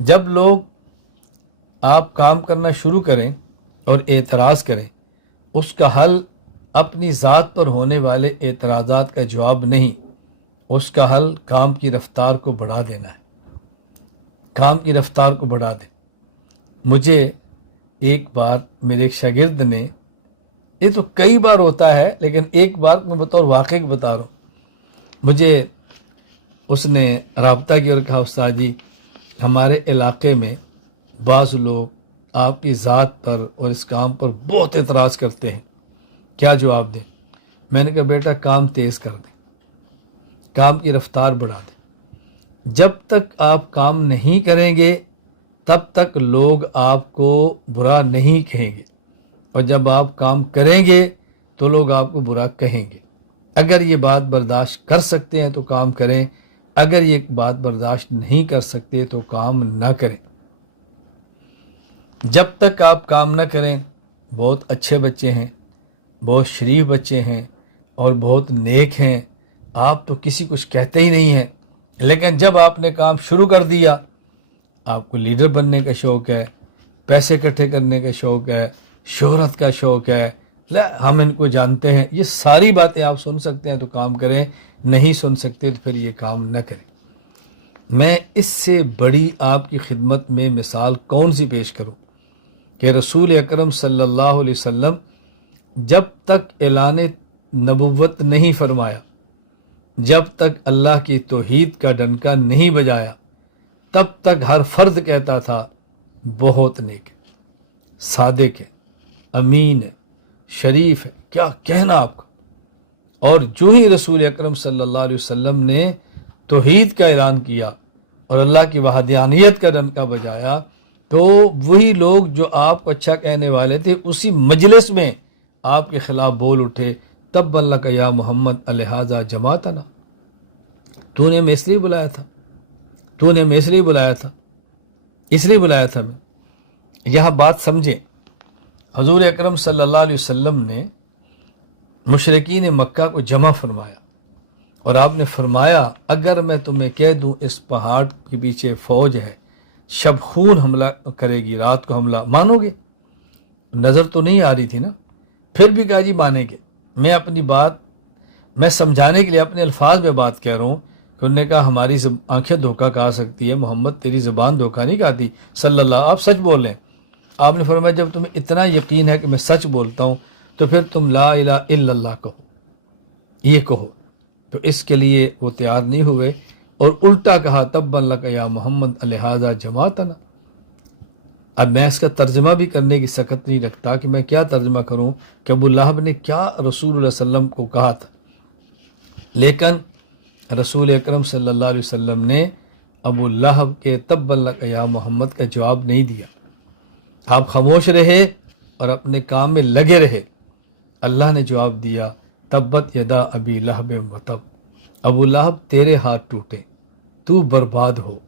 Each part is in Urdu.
جب لوگ آپ کام کرنا شروع کریں اور اعتراض کریں، اس کا حل اپنی ذات پر ہونے والے اعتراضات کا جواب نہیں، اس کا حل کام کی رفتار کو بڑھا دینا ہے، کام کی رفتار کو بڑھا دیں۔ مجھے ایک بار میرے ایک شاگرد نے، یہ تو کئی بار ہوتا ہے لیکن ایک بار میں بطور واقعی بتا رہا ہوں، مجھے اس نے رابطہ کیا اور کہا استاد جی ہمارے علاقے میں بعض لوگ آپ کی ذات پر اور اس کام پر بہت اعتراض کرتے ہیں، کیا جواب دیں؟ میں نے کہا بیٹا کام تیز کر دیں، کام کی رفتار بڑھا دیں۔ جب تک آپ کام نہیں کریں گے تب تک لوگ آپ کو برا نہیں کہیں گے، اور جب آپ کام کریں گے تو لوگ آپ کو برا کہیں گے۔ اگر یہ بات برداشت کر سکتے ہیں تو کام کریں، اگر یہ بات برداشت نہیں کر سکتے تو کام نہ کریں۔ جب تک آپ کام نہ کریں، بہت اچھے بچے ہیں، بہت شریف بچے ہیں اور بہت نیک ہیں، آپ تو کسی کچھ کہتے ہی نہیں ہیں، لیکن جب آپ نے کام شروع کر دیا، آپ کو لیڈر بننے کا شوق ہے، پیسے اکٹھے کرنے کا شوق ہے، شہرت کا شوق ہے، ہم ان کو جانتے ہیں، یہ ساری باتیں آپ سن سکتے ہیں تو کام کریں، نہیں سن سکتے تو پھر یہ کام نہ کریں۔ میں اس سے بڑی آپ کی خدمت میں مثال کون سی پیش کروں کہ رسول اکرم صلی اللہ علیہ وسلم جب تک اعلان نبوت نہیں فرمایا، جب تک اللہ کی توحید کا ڈنکا نہیں بجایا، تب تک ہر فرد کہتا تھا بہت نیک ہے، صادق ہے، امین ہے، شریف ہے، کیا کہنا آپ کا۔ اور جو ہی رسول اکرم صلی اللہ علیہ وسلم نے توحید کا اعلان کیا اور اللہ کی وحدانیت کا ڈنکا بجایا تو وہی لوگ جو آپ کو اچھا کہنے والے تھے اسی مجلس میں آپ کے خلاف بول اٹھے، تب اللہ کا یا محمد الہذا جماعتنا، تو نے ہمیں اس لیے بلایا تھا، تو نے ہمیں اس لیے بلایا تھا، اس لیے بلایا تھا ہمیں۔ یہاں بات سمجھیں، حضور اکرم صلی اللہ علیہ وسلم نے مشرکین مکہ کو جمع فرمایا اور آپ نے فرمایا اگر میں تمہیں کہہ دوں اس پہاڑ کے پیچھے فوج ہے، شب خون حملہ کرے گی، رات کو حملہ، مانو گے؟ نظر تو نہیں آ رہی تھی نا، پھر بھی کہا جی مانیں گے۔ میں اپنی بات میں سمجھانے کے لیے اپنے الفاظ میں بات کہہ رہا ہوں کہ انہوں نے کہا ہماری آنکھیں دھوکہ کھا سکتی ہے، محمد تیری زبان دھوکہ نہیں کھاتی صلی اللہ، آپ سچ بول رہے ہیں۔ آپ نے فرمایا جب تمہیں اتنا یقین ہے کہ میں سچ بولتا ہوں تو پھر تم لا الہ الا اللہ کہو، یہ کہو۔ تو اس کے لیے وہ تیار نہیں ہوئے اور الٹا کہا تب لک یا محمد الہذا جماعتنا۔ اب میں اس کا ترجمہ بھی کرنے کی سکت نہیں رکھتا کہ میں کیا ترجمہ کروں کہ ابو لہب نے کیا رسول اللہ صلی اللہ علیہ وسلم کو کہا تھا، لیکن رسول اکرم صلی اللہ علیہ وسلم نے ابو لہب کے تب لک یا محمد کا جواب نہیں دیا، آپ خاموش رہے اور اپنے کام میں لگے رہے۔ اللہ نے جواب دیا تبت یدا ابی لہب و تب، ابو لہب تیرے ہاتھ ٹوٹے، تو برباد ہو،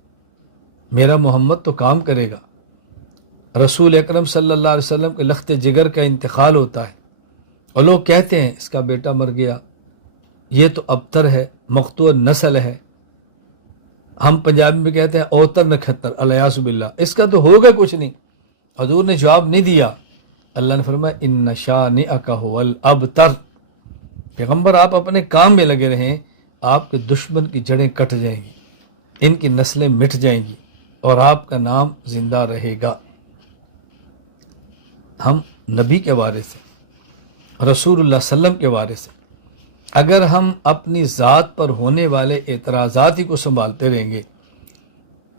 میرا محمد تو کام کرے گا۔ رسول اکرم صلی اللہ علیہ وسلم کے لخت جگر کا انتقال ہوتا ہے اور لوگ کہتے ہیں اس کا بیٹا مر گیا، یہ تو ابتر ہے، مقطوع نسل ہے، ہم پنجابی میں کہتے ہیں اوتر نکھتر، الیاذ باللہ، اس کا تو ہوگا کچھ نہیں۔ حضور نے جواب نہیں دیا، اللہ نے فرمایا ان شانئک ھو الابتر، پیغمبر آپ اپنے کام میں لگے رہیں، آپ کے دشمن کی جڑیں کٹ جائیں گی، ان کی نسلیں مٹ جائیں گی اور آپ کا نام زندہ رہے گا۔ ہم نبی کے بارے سے، رسول اللہ صلی اللہ علیہ وسلم کے بارے سے اگر ہم اپنی ذات پر ہونے والے اعتراضات ہی کو سنبھالتے رہیں گے،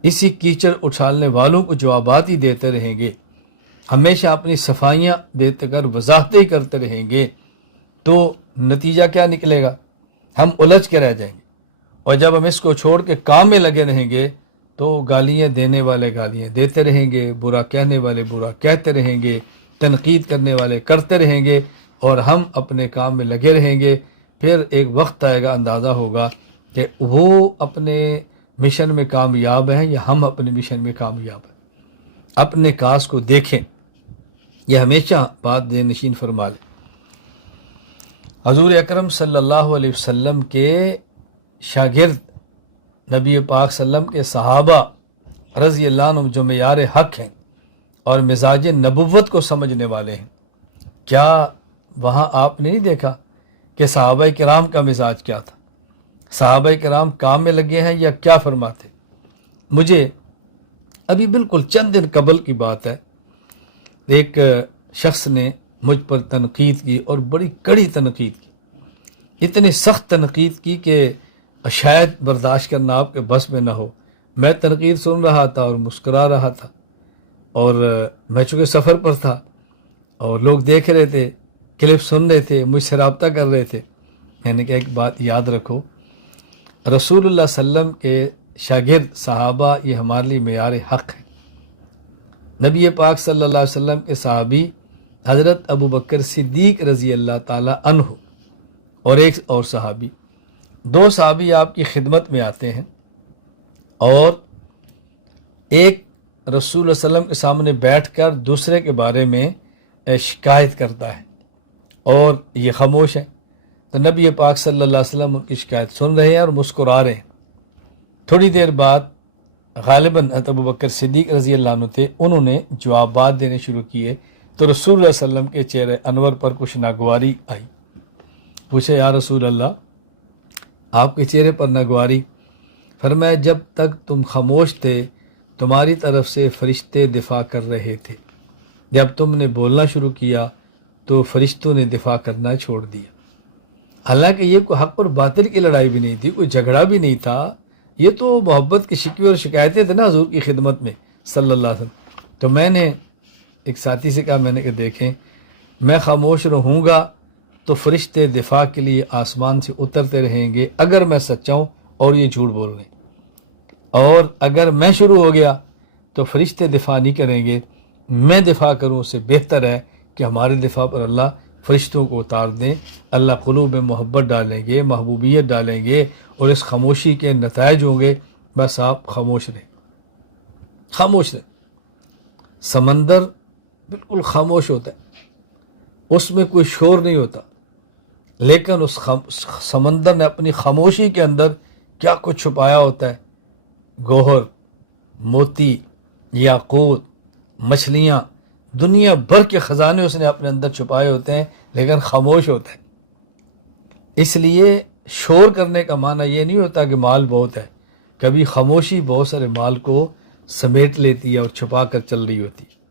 اسی کیچڑ اچھالنے والوں کو جوابات ہی دیتے رہیں گے، ہمیشہ اپنی صفائیاں دیتے کر وضاحتیں ہی کرتے رہیں گے، تو نتیجہ کیا نکلے گا؟ ہم الجھ کے رہ جائیں گے۔ اور جب ہم اس کو چھوڑ کے کام میں لگے رہیں گے تو گالیاں دینے والے گالیاں دیتے رہیں گے، برا کہنے والے برا کہتے رہیں گے، تنقید کرنے والے کرتے رہیں گے، اور ہم اپنے کام میں لگے رہیں گے۔ پھر ایک وقت آئے گا، اندازہ ہوگا کہ وہ اپنے مشن میں کامیاب ہیں یا ہم اپنے مشن میں کامیاب ہیں۔ اپنے کاس کو دیکھیں، یہ ہمیشہ بات ذہن نشین فرما لیں۔ حضور اکرم صلی اللہ علیہ وسلم کے شاگرد، نبی پاک صلی اللہ علیہ وسلم کے صحابہ رضی اللہ عنہم جو معیار حق ہیں اور مزاج نبوت کو سمجھنے والے ہیں، کیا وہاں آپ نے نہیں دیکھا کہ صحابہ کرام کا مزاج کیا تھا؟ صحابہ کرام کام میں لگے ہیں یا کیا فرماتے؟ مجھے ابھی بالکل چند دن قبل کی بات ہے، ایک شخص نے مجھ پر تنقید کی اور بڑی کڑی تنقید کی، اتنی سخت تنقید کی کہ شاید برداشت کرنا آپ کے بس میں نہ ہو۔ میں تنقید سن رہا تھا اور مسکرا رہا تھا، اور میں چونکہ سفر پر تھا اور لوگ دیکھ رہے تھے، کلپ سن رہے تھے، مجھ سے رابطہ کر رہے تھے۔ میں نے کہا ایک بات یاد رکھو، رسول اللہ صلی اللہ علیہ وسلم کے شاگرد صحابہ یہ ہمارے لیے معیار حق ہے۔ نبی پاک صلی اللہ علیہ وسلم کے صحابی حضرت ابو بکر صدیق رضی اللہ تعالی عنہ اور ایک اور صحابی، دو صحابی آپ کی خدمت میں آتے ہیں، اور ایک رسول اللہ صلی اللہ علیہ وسلم کے سامنے بیٹھ کر دوسرے کے بارے میں شکایت کرتا ہے اور یہ خاموش ہے۔ تو نبی پاک صلی اللہ علیہ وسلم ان کی شکایت سن رہے ہیں اور مسکرا رہے ہیں۔ تھوڑی دیر بعد غالباً ابو بکر صدیق رضی اللہ عنہ تھے، انہوں نے جوابات دینے شروع کیے، تو رسول اللہ صلی اللہ علیہ وسلم کے چہرے انور پر کچھ ناگواری آئی۔ پوچھے یا رسول اللہ، آپ کے چہرے پر ناگواری؟ فرمایا جب تک تم خاموش تھے تمہاری طرف سے فرشتے دفاع کر رہے تھے، جب تم نے بولنا شروع کیا تو فرشتوں نے دفاع کرنا چھوڑ دیا۔ حالانکہ یہ کوئی حق اور باطل کی لڑائی بھی نہیں تھی، کوئی جھگڑا بھی نہیں تھا، یہ تو محبت کی شکوے اور شکایتیں تھے نا حضور کی خدمت میں صلی اللہ علیہ وسلم۔ تو میں نے ایک ساتھی سے کہا، میں نے کہا دیکھیں، میں خاموش رہوں گا تو فرشتے دفاع کے لیے آسمان سے اترتے رہیں گے اگر میں سچا ہوں اور یہ جھوٹ بول رہے ہیں، اور اگر میں شروع ہو گیا تو فرشتے دفاع نہیں کریں گے، میں دفاع کروں، اس سے بہتر ہے کہ ہمارے دفاع پر اللہ فرشتوں کو اتار دیں۔ اللہ قلوب میں محبت ڈالیں گے، محبوبیت ڈالیں گے، اور اس خاموشی کے نتائج ہوں گے۔ بس آپ خاموش رہیں، خاموش رہیں۔ سمندر بالکل خاموش ہوتا ہے، اس میں کوئی شور نہیں ہوتا، لیکن اس سمندر نے اپنی خاموشی کے اندر کیا کچھ چھپایا ہوتا ہے، گوہر، موتی، یاقوت، مچھلیاں، دنیا بھر کے خزانے اس نے اپنے اندر چھپائے ہوتے ہیں، لیکن خاموش ہوتا ہے۔ اس لیے شور کرنے کا معنی یہ نہیں ہوتا کہ مال بہت ہے، کبھی خاموشی بہت سارے مال کو سمیٹ لیتی ہے اور چھپا کر چل رہی ہوتی ہے۔